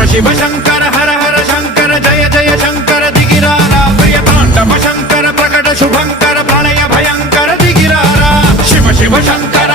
शिव शंकर हर हर शंकर जय जय शंकर दिगिरारा प्रिय तांडव शंकर प्रकट शुभंकर प्रलय भयंकर दिगिरारा शिव शिव शंकर